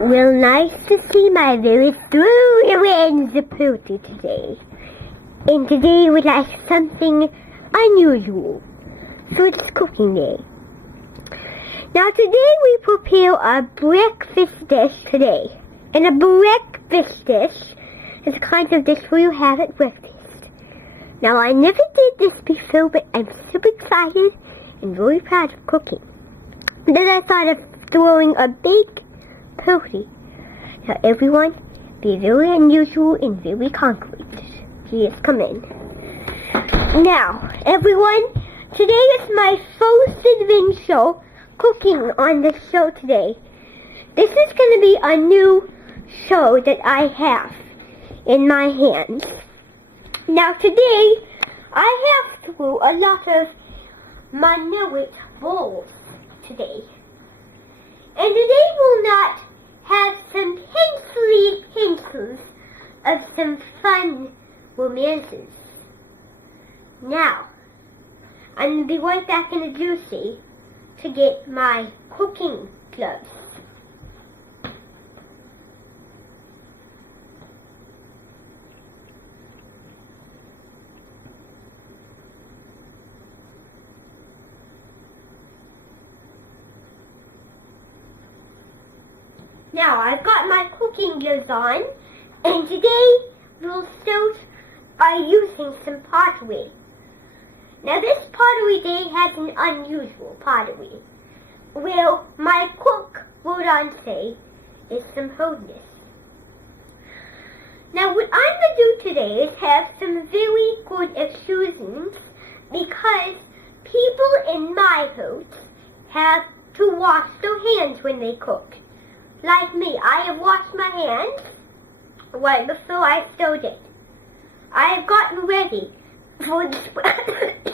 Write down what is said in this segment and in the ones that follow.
Well, nice to see my very friends Pooty today. And today we like something unusual. So it's cooking day. Now today we prepare a breakfast dish today. And a breakfast dish is a kind of dish where you have at breakfast. Now I never did this before, but I'm super excited and very proud of cooking. Then I thought of throwing a big party. Now everyone, be very unusual and very concrete. Please come in. Now, everyone, today is my first adventure cooking on the show today. This is going to be a new show that I have in my hands. Now today, I have through a lot of minute bowls today. And today we'll not have some pencils of some fun romances. Now, I'm going to be right back in the juicy to get my cooking gloves. Now, I've got my cooking gloves on, and today we'll start by using some pottery. Now, this pottery day has an unusual pottery. Well, my cook would say is some hardness. Now, what I'm going to do today is have some very good extrusions because people in my house have to wash their hands when they cook. Like me, I have washed my hands right before I started. I have gotten ready for this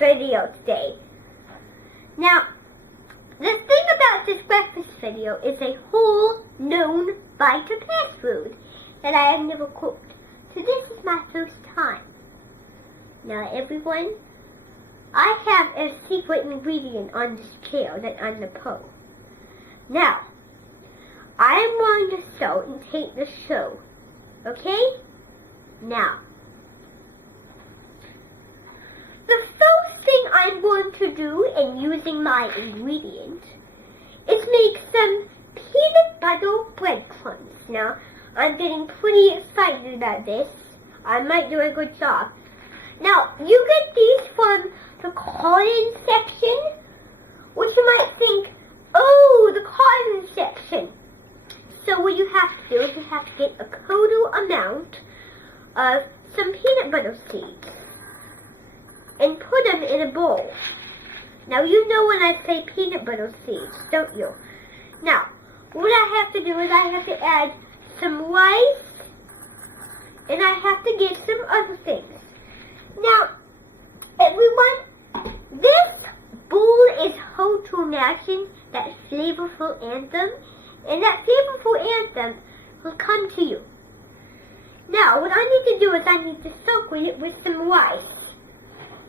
video today. Now, the thing about this breakfast video is a whole known bite of fast food that I have never cooked. So this is my first time. Now everyone, I have a secret ingredient on this chair that I'm the pro. Now, I am going to start and take the show. Okay? Now, the first thing I'm going to do in using my ingredients is make some peanut butter breadcrumbs. Now, I'm getting pretty excited about this. I might do a good job. Now, you get these from the cotton section, which you might think, oh, the cotton section. So what you have to do is you have to get a total amount of some peanut butter seeds and put them in a bowl. Now you know when I say peanut butter seeds, don't you? Now, what I have to do is I have to add some rice and I have to get some other things. Now, everyone, this bowl is how to imagine that flavorful anthem. And that flavorful anthem will come to you. Now, what I need to do is I need to soak it with some rice.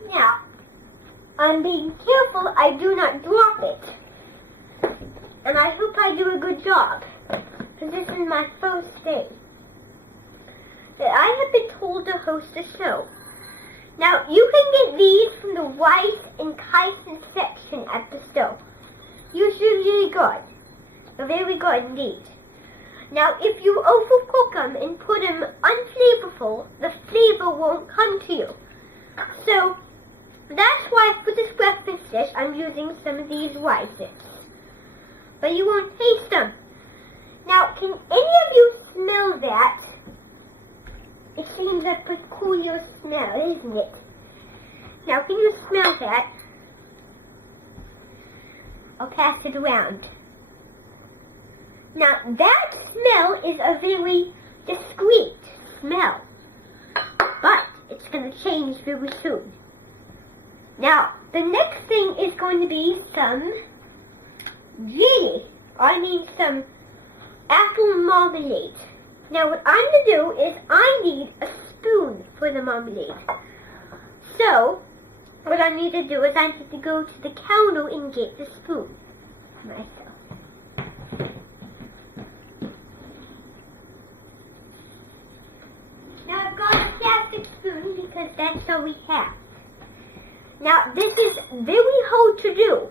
Now, I'm being careful I do not drop it. And I hope I do a good job. Because this is my first day that I have been told to host a show. Now, you can get these from the rice and chitin section at the store. Usually really good. Very good indeed. Now, if you overcook them and put them unflavorful, the flavor won't come to you. So, that's why for this breakfast dish, I'm using some of these rices. But you won't taste them. Now, can any of you smell that? It seems a peculiar smell, isn't it? Now, can you smell that? I'll pass it around. Now, that smell is a very discreet smell, but it's going to change very soon. Now, the next thing is going to be some jelly. I mean some apple marmalade. Now, what I'm going to do is I need a spoon for the marmalade. So, what I need to do is I need to go to the counter and get the spoon myself. plastic spoon because that's all we have. Now, this is very hard to do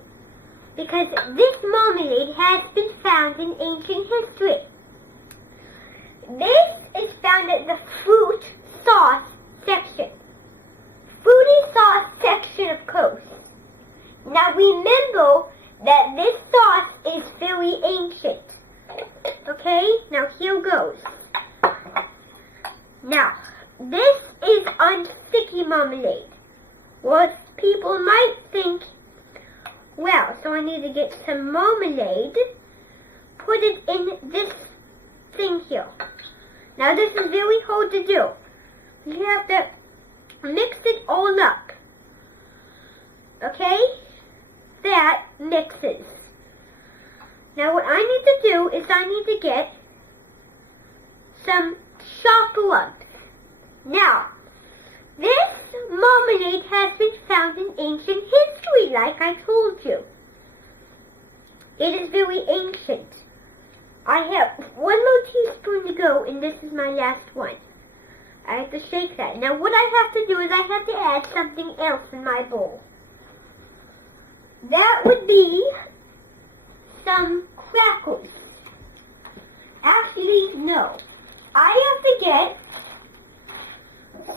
because this marmalade has been found in ancient history. This is found at the fruit sauce section. Fruity sauce section, of course. Now, remember that this sauce is very ancient. Okay, now here goes. Now, this is unsticky marmalade. Well, people might think, well, so I need to get some marmalade, put it in this thing here. Now, this is very hard to do. You have to mix it all up. Okay? That mixes. Now, what I need to do is I need to get some chocolate. Now, this marmalade has been found in ancient history, like I told you. It is very ancient. I have 1 more teaspoon to go, and this is my last one. I have to shake that. Now, what I have to do is I have to add something else in my bowl. That would be some crackers. Actually, no. I have to get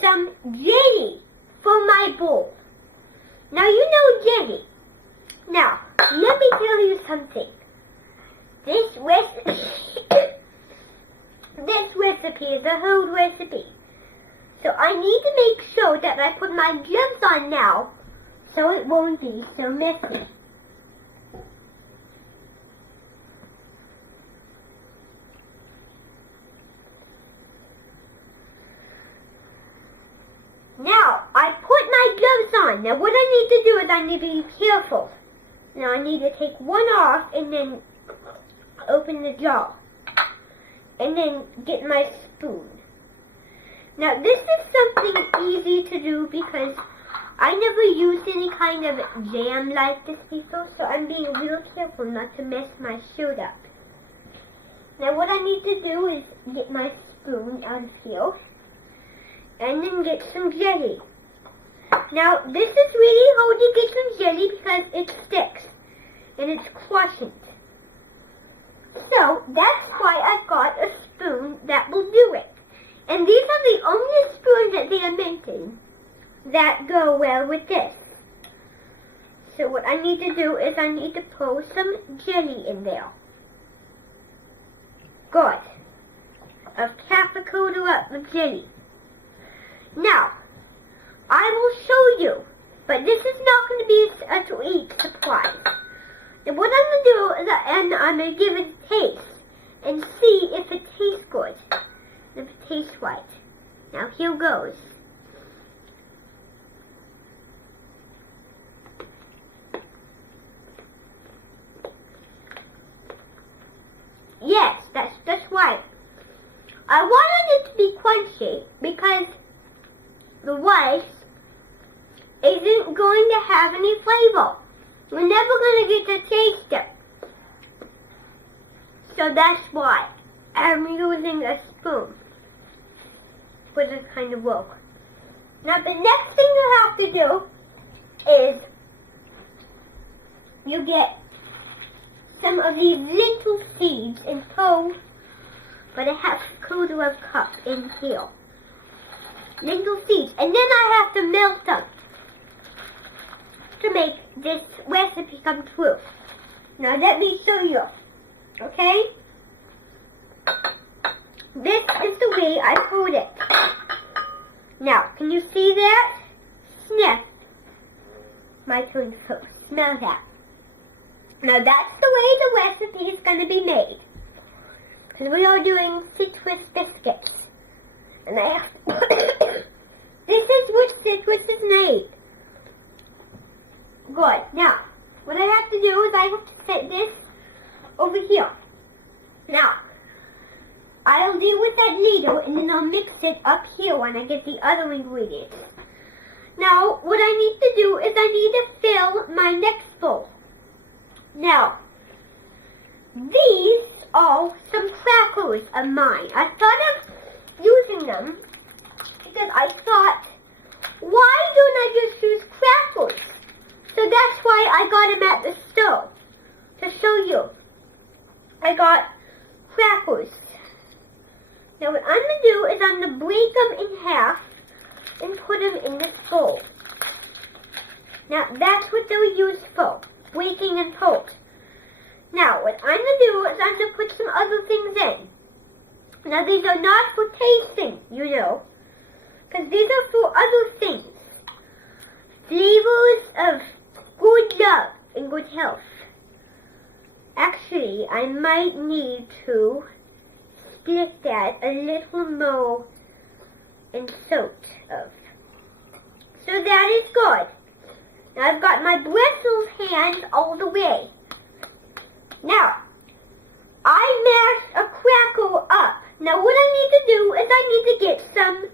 some jelly for my bowl. Now, you know jelly. Now, let me tell you something. This recipe is a whole recipe. So I need to make sure that I put my gloves on now so it won't be so messy. Now, I put my gloves on. Now, what I need to do is I need to be careful. Now, I need to take one off and then open the jar. And then get my spoon. Now, this is something easy to do because I never used any kind of jam like this before, so I'm being real careful not to mess my shirt up. Now, what I need to do is get my spoon out of here. And then get some jelly. Now, this is really hard to get some jelly because it sticks. And it's crushing. So, that's why I've got a spoon that will do it. And these are the only spoons that they are making that go well with this. So what I need to do is I need to pour some jelly in there. Good. A half a quarter up of jelly. Now, I will show you, but this is not going to be a sweet surprise. And what I'm going to do is I'm going to give it a taste and see if it tastes good, if it tastes right. Now, here goes. Yes, that's right. I wanted it to be crunchy because the rice isn't going to have any flavor. We're never going to get to taste it. So that's why I'm using a spoon for this kind of work. Now the next thing you have to do is you get some of these lentil seeds and pour but a half quarter of a cup in here. Lentil seeds. And then I have to melt them to make this recipe come true. Now let me show you. Okay? This is the way I poured it. Now, can you see that? Sniff. My turn first. Smell that. Now that's the way the recipe is going to be made. Because we are doing citrus biscuits. And I have this is what citrus is made. Good. Now, what I have to do is I have to set this over here. Now, I'll deal with that needle and then I'll mix it up here when I get the other ingredients. Now, what I need to do is I need to fill my next bowl. Now, these are some crackers of mine. I thought of using them because I thought, why don't I just use crackers? So that's why I got them at the store, to show you. I got crackers. Now what I'm going to do is I'm going to break them in half and put them in this bowl. Now that's what they were used for, breaking and pulp. Now what I'm going to do is I'm going to put some other things in. Now these are not for tasting, you know, because these are for other things. Flavors of good love and good health. Actually, I might need to split that a little more and soaked of. So that is good. Now I've got my bristles hands all the way. Now, I mashed a crackle up. Now what I need to do is I need to get some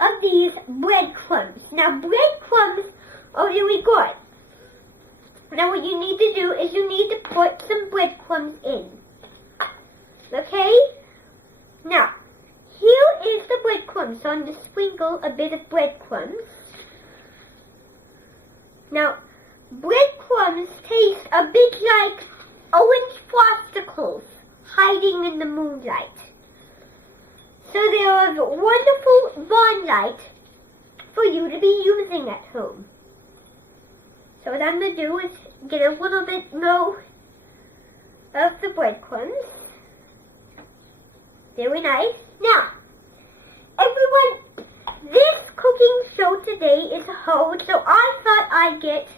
of these breadcrumbs. Now breadcrumbs are really good. Now what you need to do is you need to put some breadcrumbs in. Okay? Now, here is the breadcrumbs. So I'm going to sprinkle a bit of breadcrumbs. Now, breadcrumbs taste a bit like orange frosticles hiding in the moonlight. So they are a wonderful bond light for you to be using at home. So what I'm going to do is get a little bit more of the breadcrumbs. Very nice. Now, everyone, this cooking show today is hard, so I thought I'd get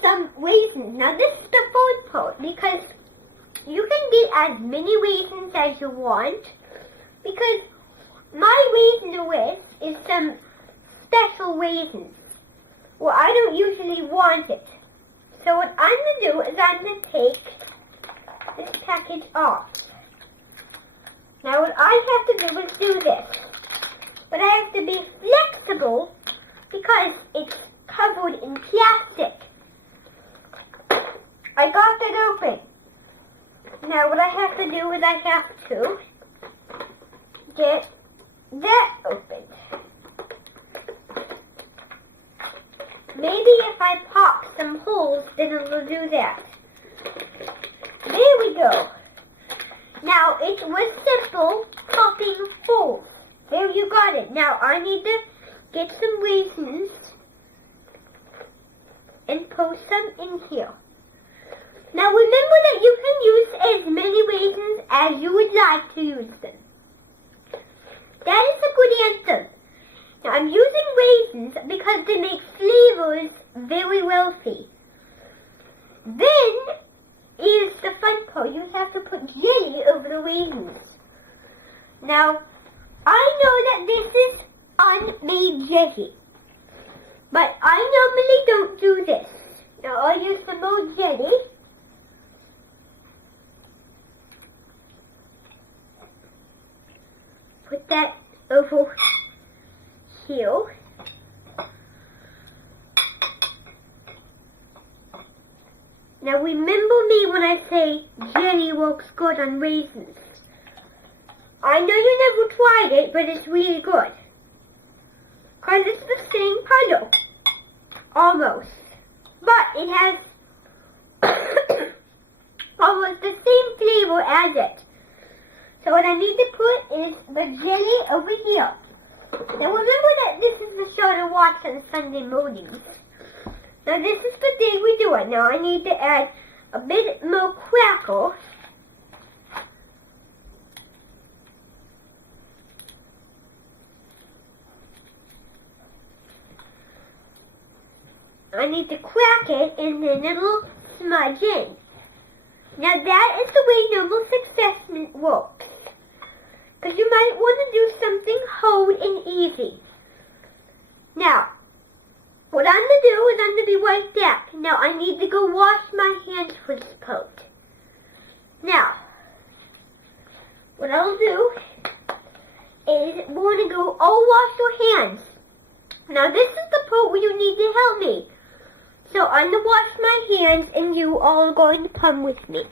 some raisins. Now this is the food part, because you can get as many raisins as you want, because my raisin list is some special raisins. Well, I don't usually want it. So what I'm going to do is I'm going to take this package off. Now what I have to do is do this. But I have to be flexible because it's covered in plastic. I got that open. Now what I have to do is I have to get that open. Maybe if I pop some holes, then it will do that. There we go. Now it was simple popping holes. There you got it. Now I need to get some raisins and post some in here. Now remember that you can use as many raisins as you would like to use them. That is a good answer. Now I'm using raisins because they make flavors very wealthy. Then is the fun part. You have to put jelly over the raisins. Now I know that this is unmade jelly, but I normally don't do this. Now I'll use some more jelly. Put that over here. Now remember me when I say jelly works good on raisins. I know you never tried it, but it's really good. Because it's the same color. Almost. But it has almost the same flavor as it. So what I need to put is the jelly over here. Now remember that this is the show to watch on Sunday mornings. Now this is the day we do it. Now I need to add a bit more crackle. I need to crack it and then it'll smudge in. Now that is the way normal success works. Because you might want to do something hard and easy. Now, what I'm going to do is I'm going to be right back. Now, I need to go wash my hands for this part. Now, what I'll do is we're going to go all wash your hands. Now, this is the part where you need to help me. So, I'm going to wash my hands and you all are going to come with me.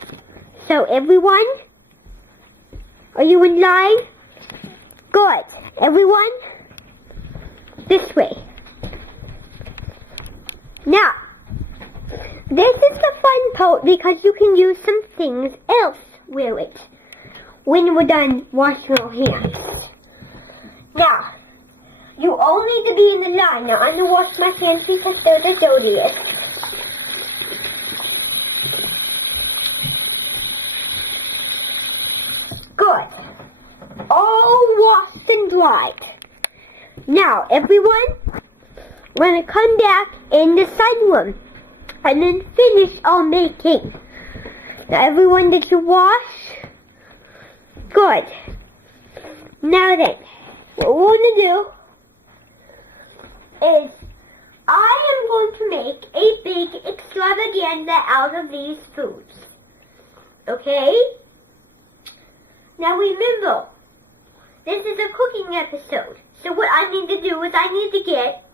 So, everyone, are you in line? Good. Everyone, this way. Now, this is the fun part because you can use some things else with it when we're done washing our hands. Now, you all need to be in the line. Now, I'm going to wash my hands because they're the dirtiest. Good. All washed and dried. Now, everyone, we're going to come back in the sunroom and then finish our making. Now, everyone, did you wash? Good. Now then, what we're going to do is I am going to make a big extravaganza out of these foods. Okay? Now remember, this is a cooking episode. So what I need to do is I need to get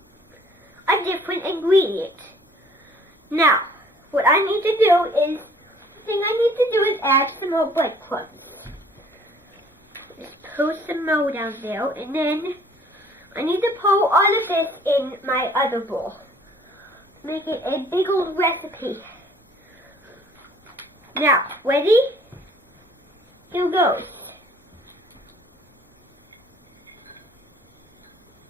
a different ingredient. Now, what I need to do is, the thing I need to do is add some more breadcrumbs. Just pour some more down there, and then I need to pour all of this in my other bowl. Make it a big old recipe. Now, ready? Here goes.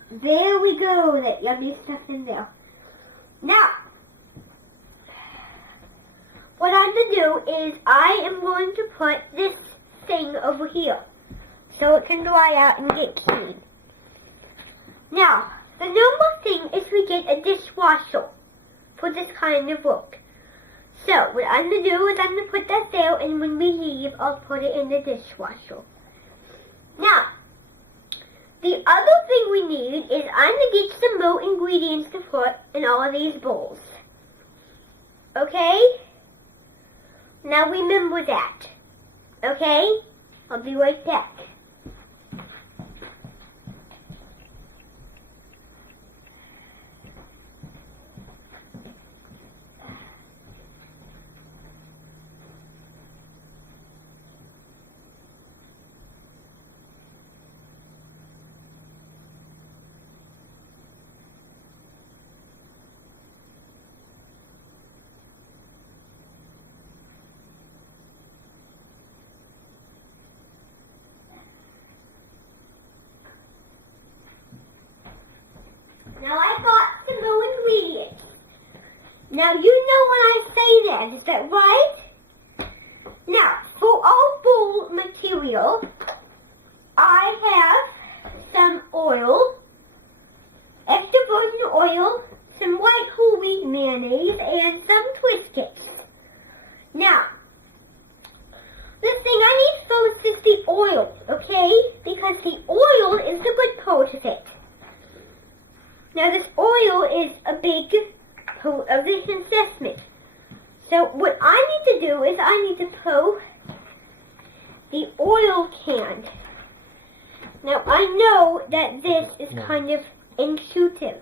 There we go, that yummy stuff in there. Now, what I'm going to do is I am going to put this thing over here so it can dry out and get clean. Now, the normal thing is we get a dishwasher for this kind of work. So, what I'm going to do is I'm going to put that there, and when we leave, I'll put it in the dishwasher. Now, the other thing we need is I'm going to get some more ingredients to put in all of these bowls. Okay? Now remember that. Okay? I'll be right back. Now I got some more ingredients. Now you know when I say that, is that right? Now, for our bowl material, I have some oil, extra virgin oil, some white whole wheat mayonnaise, and some Triscuits. Now, the thing I need first is the oil, okay? Because the oil is the good part of it. Now this oil is a big part of this investment. So what I need to do is I need to pour the oil can. Now I know that this is kind of intuitive.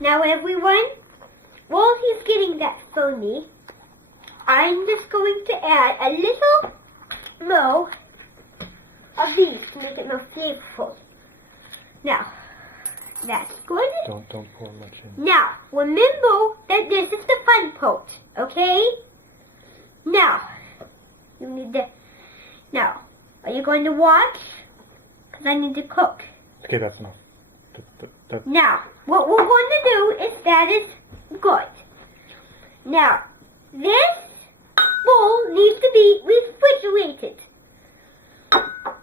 Now everyone, while he's getting that for me, I'm just going to add a little more of these to make it more flavorful. Now, that's good. Don't pour much in. Now, remember that this is the fun part, okay? Now, you need to... Now, are you going to watch? Because I need to cook. Okay, that's enough. Now, what we're going to do is that is good. Now, this bowl needs to be refrigerated.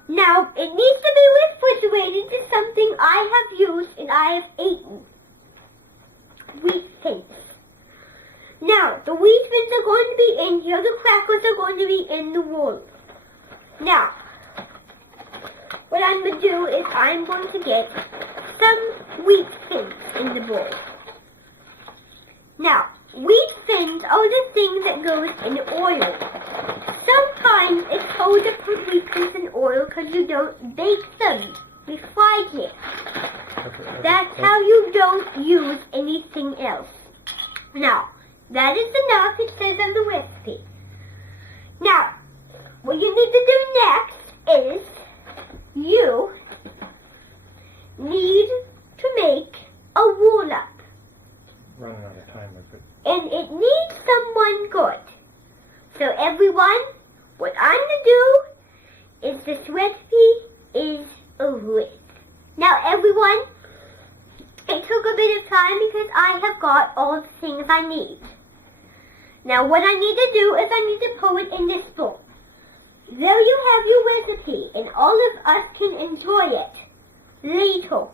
Now, it needs to be refrigerated to something I have used and I have eaten. Wheat thins. Now, the wheat thins are going to be in here. The crackers are going to be in the roll. Now, what I'm going to do is I'm going to get some wheat thins in the bowl. Now, wheat thins are the things that goes in oil. Sometimes it's hard to put wheat thins in oil because you don't bake them. We fry it. That's how you don't use anything else. Now, that is enough, it says on the recipe. Now, what you need to do next is you need to make a roll-up. Running out of time with it. And it needs someone good. So everyone, what I'm going to do is this recipe is over it. Now everyone, it took a bit of time because I have got all the things I need. Now what I need to do is I need to pour it in this bowl. There you have your recipe, and all of us can enjoy it later.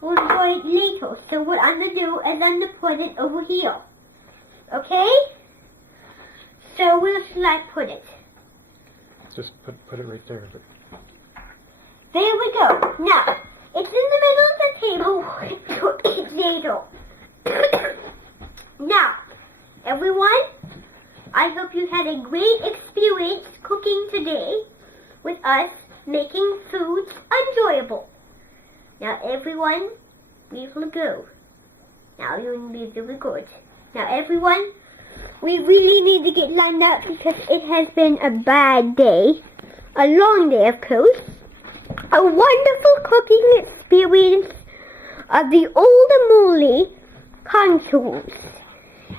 We'll enjoy it later. So what I'm going to do is I'm going to put it over here. Okay? So where should I put it? Just put it right there. There we go. Now, it's in the middle of the table, so it's later. Now, everyone, I hope you had a great experience cooking today with us, making foods enjoyable. Now everyone, we will go. Now you'll be very good. Now everyone, we really need to get lined up because it has been a bad day. A long day, of course. A wonderful cooking experience of the old moly consoles.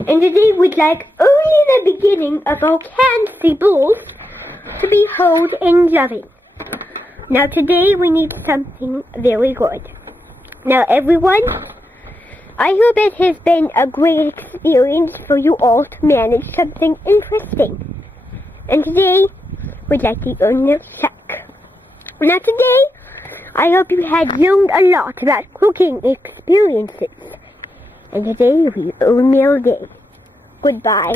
And today we'd like only the beginning of our candy balls to be held and loving. Now today we need something very good. Now everyone, I hope it has been a great experience for you all to manage something interesting. And today we'd like to earn your check. Now today, I hope you had learned a lot about cooking experiences. And today we earn your day. Goodbye.